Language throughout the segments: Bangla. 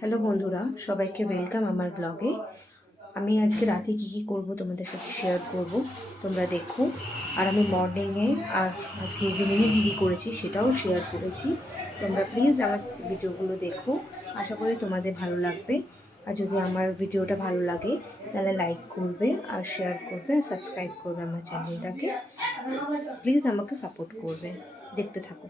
হ্যালো বন্ধুরা, সবাইকে ওয়েলকাম আমার ব্লগে। আমি আজকে রাতে কী করব তোমাদের সাথে শেয়ার করব, তোমরা দেখো। আর আমি মর্নিংয়ে আর আজকে ইভিনিংয়ে কী করেছি সেটাও শেয়ার করেছি। তোমরা প্লিজ আমার ভিডিওগুলো দেখো, আশা করি তোমাদের ভালো লাগবে। আর যদি আমার ভিডিওটা ভালো লাগে তাহলে লাইক করবে আর শেয়ার করবে আর সাবস্ক্রাইব করবে আমার চ্যানেলটাকে। প্লিজ আমাকে সাপোর্ট করবে, দেখতে থাকো।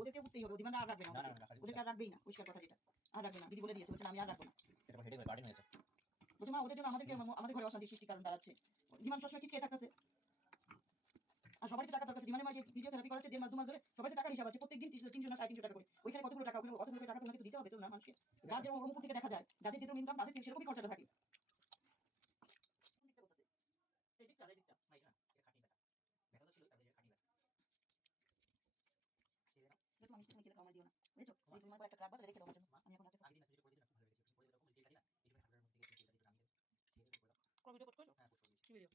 ওদেরকে উঠতেই হবে, ওদের আর রাখবে না, ওদেরকে আর রাখবেই না, পরিষ্কার কথা যেটা আর রাখবে না। দিদি বলে দিয়েছে, বলছে আমি আর রাখবো না। বলছে মা ওদের জন্য আমাদের ঘরে অশান্তি সৃষ্টি কারণ দাঁড়াচ্ছে। জীবন সবসময় খিচকে থাকতেছে, আর সবারই তো টাকা দরকার আছে। দিমানের মা যে ফিজিওথেরাপি করাচ্ছে 1.5 মাস 2 মাস ধরে, সবারই তো টাকার হিসাব আছে। প্রত্যেকদিন 300 না 350 টাকা করে। ওইখানে কতগুলো টাকা, ওখানে কতগুলো টাকা তো ওনাকে তো দিতে হবে তো না মানুষকে। যার যেরকম ওর মুখ থেকে দেখা যায়, যাদের যেরকম ইনকাম তাদের সেরকমই খরচাটা থাকে। দেখো আমি তুমি খেলে খাওয়া দিও না, বুঝেছো? এই তোমার একটা কাট বাদ রেখে দাও আমার জন্য, আমি এখন রাখতে পারি। কোন ভিডিও পোস্ট করেছো? কি ভিডিও?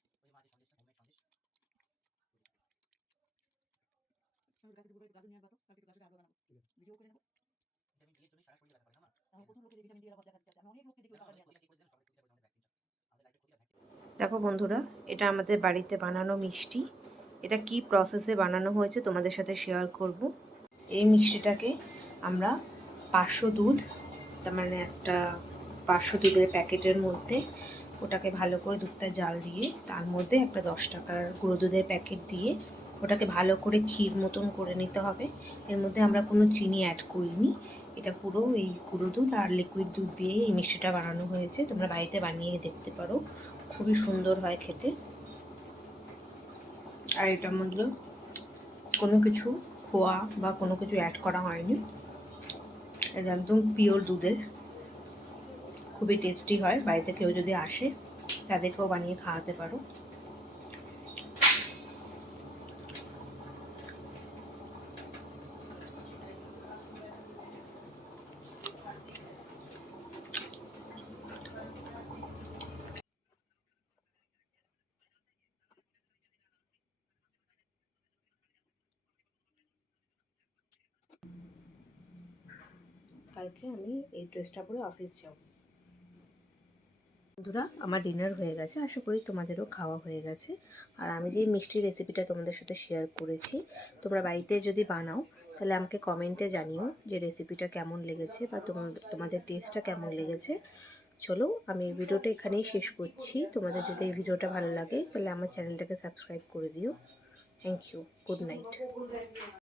আমি কালকে দুপুরে গাজর নিয়ে আসবো, কালকে গাজর আগে বানাবো, ভিডিও করে নেবো। আমি প্রথম লোকের ভিটামিন ডি এর অভাব দেখা দিচ্ছে, আমি অনেক লোককে দেখি ওই ব্যাপারে আছে। দেখো বন্ধুরা, এটা আমাদের বাড়িতে বানানো মিষ্টি। এটা কি প্রসেসে বানানো হয়েছে তোমাদের সাথে শেয়ার করব। এই মিষ্টিটাকে আমরা 500 দুধ, তার মানে একটা 500 দুধের প্যাকেটের মধ্যে ওটাকে ভালো করে দুধটা জাল দিয়ে তার মধ্যে একটা 10 টাকার গুঁড়ো দুধের প্যাকেট দিয়ে ওটাকে ভালো করে ক্ষীর মতন করে নিতে হবে। এর মধ্যে আমরা কোনো চিনি অ্যাড করিনি, এটা পুরো এই গুঁড়ো দুধ আর লিকুইড দুধ দিয়ে এই মিষ্টিটা বানানো হয়েছে। তোমরা বাড়িতে বানিয়ে দেখতে পারো, খুবই সুন্দর হয় খেতে। আর এটার মধ্যে কোনো কিছু খোয়া বা কোনো কিছু অ্যাড করা হয়নি, এটা একদম পিওর দুধের, খুবই টেস্টি হয়। বাড়িতে কেউ যদি আসে তাদেরকেও বানিয়ে খাওয়াতে পারো। কালকে আমি এই ড্রেসটা পরে অফিস যাব। বন্ধুরা, আমার ডিনার হয়ে গেছে, আশা করি তোমাদেরও খাওয়া হয়ে গেছে। আর আমি যে মিষ্টির রেসিপিটা তোমাদের সাথে শেয়ার করেছি, তোমরা বাড়িতে যদি বানাও তাহলে আমাকে কমেন্টে জানিও যে রেসিপিটা কেমন লেগেছে বা তোমাদের টেস্টটা কেমন লেগেছে। চলো, আমি এই ভিডিওটা এখানেই শেষ করছি। তোমাদের যদি এই ভিডিওটা ভালো লাগে তাহলে আমার চ্যানেলটাকে সাবস্ক্রাইব করে দিও। Thank you, good night.